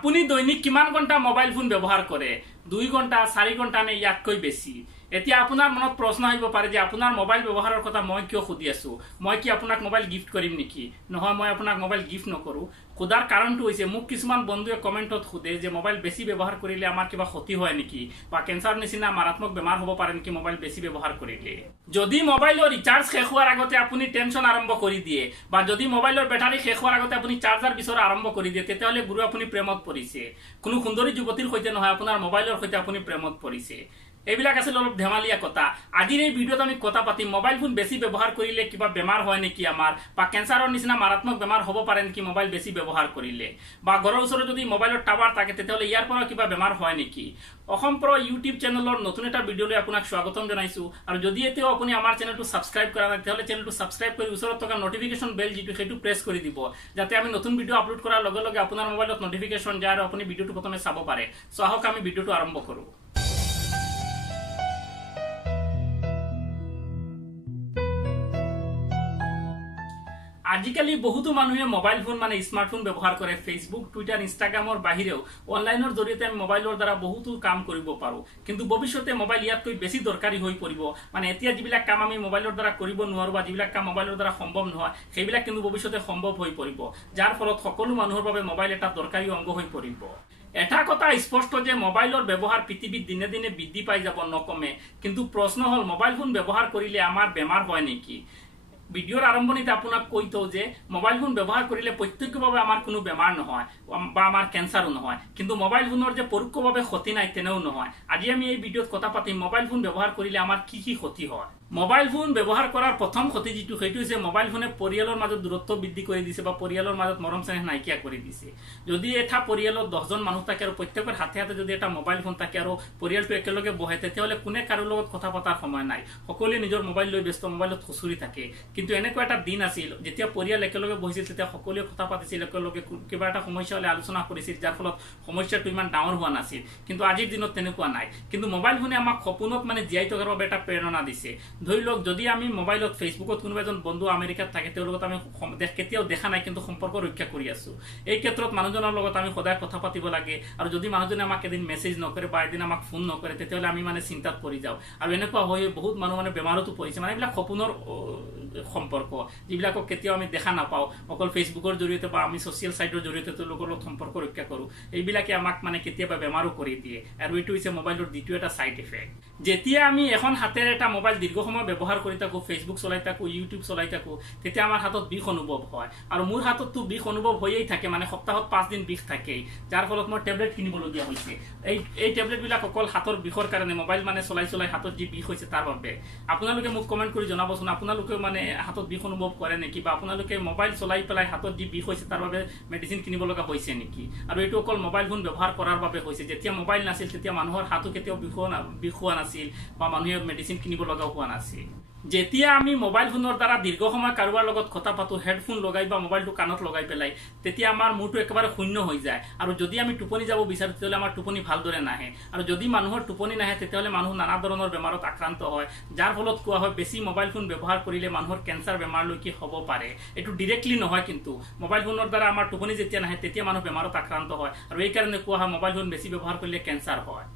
আপুনি দৈনিক কিমান ঘণ্টা মোবাইল ফোন ব্যৱহাৰ কৰে 2 ঘণ্টা 4 ঘণ্টা নে ইয়াতকৈ বেছি এতিয়া আপোনাৰ মনত প্ৰশ্ন আহিব পাৰে যে আপোনাৰ মোবাইল ব্যৱহাৰৰ কথা মই কিয় খুদি আছো মই কি আপোনাক মোবাইল গিফট কৰিম নেকি নহয় মই আপোনাক মোবাইল গিফট নকৰো খুদাৰ কাৰণটো হৈছে মোক কিছুমান বন্ধুৱে কমেন্টত খুদে যে মোবাইল বেছি ব্যৱহাৰ কৰিলে আমাৰ কিবা ক্ষতি হয় নেকি বা কেন্সাৰ নিচিনা মাৰাত্মক বেমাৰ হ'ব পাৰে নেকি মোবাইল বেছি ব্যৱহাৰ কৰিলে যদি মোবাইলৰ ৰিচাৰ্জ শেষ হোৱাৰ আগতে আপুনি টেনচন আৰম্ভ কৰি দিয়ে বা যদি মোবাইলৰ বেটাৰী শেষ হোৱাৰ আগতে আপুনি চাৰ্জাৰ বিচৰা আৰম্ভ কৰি দিয়ে তেতিয়াহলে গুৰু আপুনি প্ৰেমত পৰিছে কোনো সুন্দৰী যুৱতীৰ সৈতে নহয় আপোনাৰ মোবাইলৰ সৈতে আপুনি প্ৰেমত পৰিছে এইবিলাক আছিল অলপ ধেমালিয়া কথা আজিৰ এই ভিডিঅ'ত আমি কথা পাতিম মোবাইল ফোন বেছি ব্যৱহাৰ কৰিলে কিবা বেমাৰ হয় নেকি আমাৰ বা কেন্সাৰৰ নিচিনা মাৰাত্মক বেমাৰ হ'ব পাৰে নেকি মোবাইল বেছি ব্যৱহাৰ কৰিলে বা ঘৰৰ ওচৰত যদি মোবাইলৰ টাৱাৰ থাকে তেতিয়াহলে ইয়াৰ পৰা কিবা বেমাৰ হয় নেকি অসম প্ৰ ইউটিউব চেনেলৰ নতুন এটা ভিডিঅ'লৈ আপোনাক স্বাগতম জনাইছো আৰু যদি এতিয়াও আপুনি আমাৰ চেনেলটো সাবস্ক্ৰাইব কৰা নাই তেতিয়াহলে চেনেলটো সাবস্ক্ৰাইব কৰি ওচৰত থকা নটিফিকেশন বেল যিটো সেইটো প্ৰেছ কৰি দিব যাতে আমি নতুন ভিডিঅ' আপলোড কৰাৰ লগে লগে আপোনাৰ মোবাইলত নটিফিকেশন যায় আৰু আপুনি ভিডিঅ'টো প্ৰথমে চাব পাৰে সো আহক আমি ভিডিঅ'টো আৰম্ভ কৰো আজিকালি বহুতো মানুহে মোবাইল ফোন মানে স্মাৰ্টফোন ব্যৱহাৰ কৰে ফেসবুক টুইটাৰ ইনষ্টাগ্ৰামৰ বাহিৰেও অনলাইনৰ জৰিয়তে আমি মোবাইলৰ দ্বাৰা বহুতো কাম কৰিব পাৰো কিন্তু ভৱিষ্যতে মোবাইল ইয়াতকৈ বেছি দৰকাৰী হৈ পৰিব মানে এতিয়া যিবিলাক কাম আমি মোবাইলৰ দ্বাৰা কৰিব নোৱাৰো বা যিবিলাক কাম মোবাইলৰ দ্বাৰা সম্ভৱ নহয় সেইবিলাক কিন্তু ভৱিষ্যতে সম্ভৱ হৈ পৰিব যাৰ ফলত সকলো মানুহৰ বাবে মোবাইল এটা দৰকাৰী অংগ হৈ পৰিব এটা কথা স্পষ্ট যে মোবাইলৰ ব্যৱহাৰ পৃথিৱীত দিনে দিনে বৃদ্ধি পাই যাব নকমে কিন্তু প্ৰশ্ন হল মোবাইল ফোন ব্যৱহাৰ কৰিলে আমাৰ বেমাৰ হয় নেকি ভিডিওৰ আৰম্ভণিতে আপোনাক কৈতো যে মোবাইল ফোন ব্যৱহাৰ কৰিলে প্ৰত্যক্ষভাৱে আমাৰ কোনো বেমাৰ নহয় বা আমাৰ কেন্সাৰো নহয় কিন্তু মোবাইল ফোনৰ যে পৰোক্ষভাৱে ক্ষতি নাই তেনেও নহয় আজি আমি এই ভিডিওত কথা পাতিম মোবাইল ফোন ব্যৱহাৰ কৰিলে আমাৰ কি কি ক্ষতি হয় মোবাইল ফোন ব্যৱহাৰ কৰাৰ প্ৰথম ক্ষতি যেটো সেইটো হৈছে মোবাইল ফোনে পৰিয়ালৰ মাজত দূৰত্ব বৃদ্ধি কৰি দিছে বা পৰিয়ালৰ মাজত মৰম স্নেহ নাইকিয়া কৰি দিছে যদি এটা পৰিয়ালত 10 জন মানুহ থাকে আৰু প্ৰত্যেকৰ হাতে হাতে যদি এটা মোবাইল ফোন থাকে আৰু পৰিয়ালটো একেলগে বহে তেতিয়াহলে কোনে কাৰো লগত কথা পতাৰ সময় নাই সকলোৱে নিজৰ মোবাইল লৈ ব্যস্ত মোবাইলত খুচুৰি থাকে কিন্তু এনেকুৱা এটা দিন আছিল যেতিয়া পৰিয়াল একেলগে বহিছিল তেতিয়া সকলোৱে কথা পাতিছিল একেলগে কিবা এটা সমস্যা হলে আলোচনা কৰিছিল যাৰ ফলত সমস্যাটো ইমান ডাঙৰ হোৱা নাছিল কিন্তু আজিৰ দিনত তেনেকুৱা নাই কিন্তু মোবাইল ফোনে আমাক সপোনত মানে জীয়াই থকাৰ বাবে এটা প্ৰেৰণা দিছে ধৰি লওক যদি আমি মোবাইলত ফেসবুকত কোনোবা এজন বন্ধু আমেৰিকাত থাকে তেওঁৰ লগত আমি কেতিয়াও দেখা নাই কিন্তু সম্পৰ্ক ৰক্ষা কৰি আছো এই ক্ষেত্ৰত মানুহজনৰ লগত আমি সদায় কথা পাতিব লাগে আৰু যদি মানুহজনে আমাক এদিন মেছেজ নকৰে বা এদিন আমাক ফোন নকৰে তেতিয়াহলে আমি মানে চিন্তাত পৰি যাও আৰু এনেকুৱা হয় বহুত মানুহ মানে বেমাৰতো পৰিছে মানে এইবিলাক সপোনৰ সম্পৰ্ক যিবিলাকক কেতিয়াও আমি দেখা নাপাও অকল ফেসবুকৰ জৰিয়তে বা আমি সোশ্যাল সাইটৰ জৰিয়তে তেওঁলোকৰ লগত সম্পৰ্ক ৰক্ষা কৰো এইবিলাকে আমাক মানে কেতিয়াবা বেমাৰো কৰি দিয়ে আৰু এইটো হৈছে মোবাইলৰ দ্বিতীয় এটা সাইড ইফেক্ট যেতিয়া আমি এখন হাতেৰে এটা মোবাইল দীৰ্ঘ সময় ব্যৱহাৰ কৰি থাকো ফেসবুক চলাই থাকো ইউটিউব চলাই থাকো তেতিয়া আমাৰ হাতত বিষ অনুভৱ হয় আৰু মোৰ হাততটো বিষ অনুভৱ হৈয়েই থাকে মানে সপ্তাহত 5 দিন বিষ থাকে যাৰ ফলত মই টেবলেট কিনিবলগীয়া হৈছে এই টেবলেট বিলাক অকল হাতৰ বিষৰ কাৰণে মোবাইল মানে চলাই হাতত যি বিষ হৈছে তাৰ বাবে আপোনালোকে মোক কমেন্ট কৰি জনাবচোন আপোনালোকে মানে হাতত বিষ অনুভৱ কৰে নেকি বা আপোনালোকে মোবাইল চলাই পেলাই হাতত যি বিষ হৈছে তাৰ বাবে মেডিসিন কিনিব লগা হৈছে নেকি আৰু এইটো অকল মোবাইল ফোন ব্যৱহাৰ কৰাৰ বাবে হৈছে যেতিয়া মোবাইল নাছিল তেতিয়া মানুহৰ হাতও কেতিয়াও বিষ হোৱা নাছিল বা মানুহে মেডিসিন কিনিব লগা হোৱা নাছিল যেতিয়া আমি মোবাইল ফোনৰ দ্বাৰা দীৰ্ঘ সময় কাৰোবাৰ লগত কথা পাতো হেডফোন লগাই বা মোবাইলটো কাণত লগাই পেলাই তেতিয়া আমাৰ মূৰটো একেবাৰে শূন্য হৈ যায় আৰু যদি আমি টোপনি যাব বিচাৰো তেতিয়াহলে আমাৰ টোপনি ভালদৰে নাহে আৰু যদি মানুহৰ টোপনি নাহে তেতিয়াহলে মানুহ নানা ধৰণৰ বেমাৰত আক্ৰান্ত হয় যাৰ ফলত কোৱা হয় বেছি মোবাইল ফোন ব্যৱহাৰ কৰিলে মানুহৰ কেন্সাৰ বেমাৰলৈকে হ'ব পাৰে এটো ডাইৰেক্টলি নহয় কিন্তু মোবাইল ফোনৰ দ্বাৰা আমাৰ টোপনি যেতিয়া নাহে তেতিয়া মানুহ বেমাৰত আক্ৰান্ত হয় আৰু এই কাৰণে কোৱা হয় মোবাইল ফোন বেছি ব্যৱহাৰ কৰিলে কেন্সাৰ হয়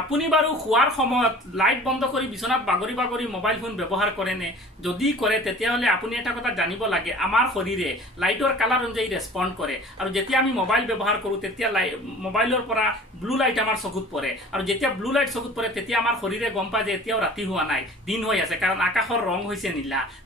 আপুনি বাৰু খোৱাৰ সময়ত লাইট বন্ধ কৰি বিছনাত বাগৰি বাগৰি মোবাইল ফোন ব্যৱহাৰ কৰে নে যদি কৰে তেতিয়াহলে আপুনি এটা কথা জানিব লাগে আমাৰ শৰীৰে লাইটৰ কালাৰ অনুযায়ী ৰেসপন্ড কৰে আৰু যেতিয়া আমি মোবাইল ব্যৱহাৰ কৰো তেতিয়া মোবাইলৰ পৰা ব্লু লাইট আমাৰ চকুত পৰে আৰু যেতিয়া ব্লু লাইট চকুত পৰে তেতিয়া আমাৰ শৰীৰে গম পায় যে এতিয়াও ৰাতি হোৱা নাই দিন হৈ আছে কাৰণ আকাশৰ ৰং হৈছে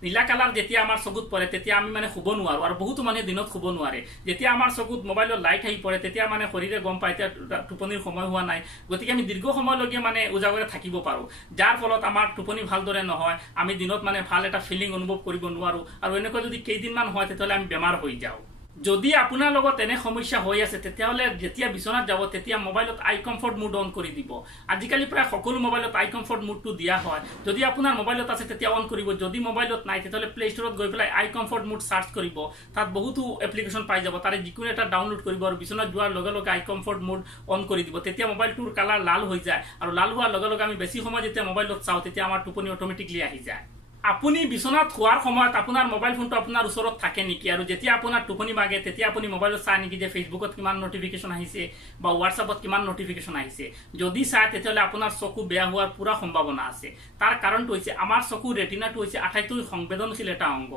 নীলা কালাৰ যেতিয়া আমাৰ চকুত পৰে তেতিয়া আমি মানে শুব নোৱাৰো আৰু বহুত মানুহে দিনত শুব নোৱাৰে যেতিয়া আমাৰ চকুত মোবাইলৰ লাইট আহি পৰে তেতিয়া মানে শৰীৰে গম পায় এতিয়া টোপনিৰ সময় হোৱা নাই গতিকে আমি দীৰ্ঘ সময়লৈকে মানে উজাগৰে থাকিব পাৰো যাৰ ফলত আমাৰ টোপনি ভালদৰে নহয় আমি দিনত মানে ভাল এটা ফিলিং অনুভৱ কৰিব নোৱাৰো আৰু এনেকৈ যদি কেইদিনমান হয় তেতিয়াহলে আমি বেমাৰ হৈ যাও যদি আপোনাৰ লগত এনে সমস্যা হৈ আছে তেতিয়াহলে যেতিয়া বিছনাত যাব তেতিয়া মোবাইলত আই কমফৰ্ট মুড অন কৰি দিব আজিকালি প্ৰায় সকলো মোবাইলত আই কমফৰ্ট মুডটো দিয়া হয় যদি আপোনাৰ মোবাইলত আছে তেতিয়া অন কৰিব যদি মোবাইলত নাই তেতিয়াহলে প্লে ষ্টৰত গৈ পেলাই আই কমফৰ্ট মুড সাৰ্চ কৰিব তাত বহুতো এপ্লিকেশন পাই যাব তাৰে যিকোনো এটা ডাউনলোড কৰিব আৰু বিছনাত যোৱাৰ লগে লগে আই কমফৰ্ট মুড অন কৰি দিব তেতিয়া মোবাইলটোৰ কালাৰ লাল হৈ যায় আৰু লাল হোৱাৰ লগে লগে আমি বেছি সময় যেতিয়া মোবাইলত চাও তেতিয়া আমাৰ টোপনি অটোমেটিকলি আহি যায় আপুনি বিছনাত শোৱাৰ সময়ত আপোনাৰ মোবাইল ফোনটো আপোনাৰ ওচৰত থাকে নেকি আৰু যেতিয়া আপোনাৰ টোপনি মাগে তেতিয়া আপুনি মোবাইলত চাই নেকি যে ফেচবুকত কিমান নটিফিকেশ্যন আহিছে বা হোৱাটছআপত কিমান নটিফিকেশ্যন আহিছে যদি চাই তেতিয়াহ'লে আপোনাৰ চকু বেয়া হোৱাৰ পুৰা সম্ভাৱনা আছে তাৰ কাৰণটো হৈছে আমাৰ চকুৰ ৰেটিনাটো হৈছে আটাইতকৈ সংবেদনশীল এটা অংগ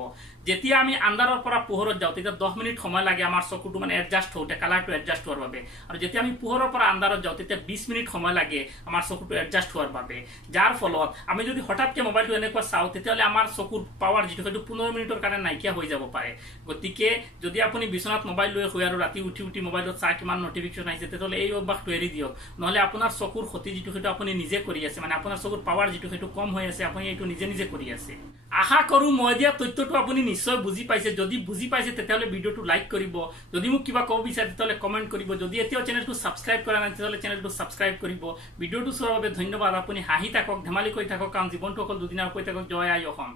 যেতিয়া আমি আন্ধাৰৰ পৰা পোহৰত যাওঁ তেতিয়া 10 মিনিট সময় লাগে আমাৰ চকুটো মানে এডজাষ্ট হওঁতে কালাৰটো এডজাষ্ট হোৱাৰ বাবে আৰু যেতিয়া আমি পোহৰৰ পৰা আন্ধাৰত যাওঁ তেতিয়া 20 মিনিট সময় লাগে আমাৰ চকুটো এডজাষ্ট হোৱাৰ বাবে যাৰ ফলত আমি যদি হঠাৎকে মোবাইলটো এনেকুৱা চাওঁ তেতিয়াহ'লে আমাৰ চকুৰ পাৱাৰ যেটো সেইটো 15 মিনিটৰ কাৰণে নাইকিয়া হৈ যাব পাৰে গতিকে যদি আপুনি বিছনাত মোবাইল লৈ শুই আৰু ৰাতি উঠি মোবাইলত চাই কিমান নটিফিকেশ্যন আহিছে তেতিয়াহ'লে এই অভ্যাসটো এৰি দিয়ক নহলে আপোনাৰ চকুৰ ক্ষতি যেটো সেইটো আপুনি নিজে কৰি আছে মানে আপোনাৰ চকুৰ পাৱাৰ যেটো সেইটো কম হৈ আছে আপুনি এইটো নিজে কৰি আছে আশা কৰো মই দিয়া তথ্যটো আপুনি নিশ্চয় বুজি পাইছে যদি বুজি পাইছে তেতিয়াহ'লে ভিডিওটো লাইক কৰিব যদি মোক কিবা ক'ব বিচাৰে তেতিয়াহ'লে কমেন্ট কৰিব যদি এতিয়াও চেনেলটো সাবস্ক্ৰাইব কৰা নাই তেতিয়াহ'লে চেনেলটো সাবস্ক্ৰাইব কৰিব ভিডিওটো চোৱাৰ বাবে ধন্যবাদ আপুনি হাঁহি থাকক ধেমালি কৰি থাকক কাৰণ জীৱনটো অকল দুদিনৰ কৈ থাকক জয় আই অসম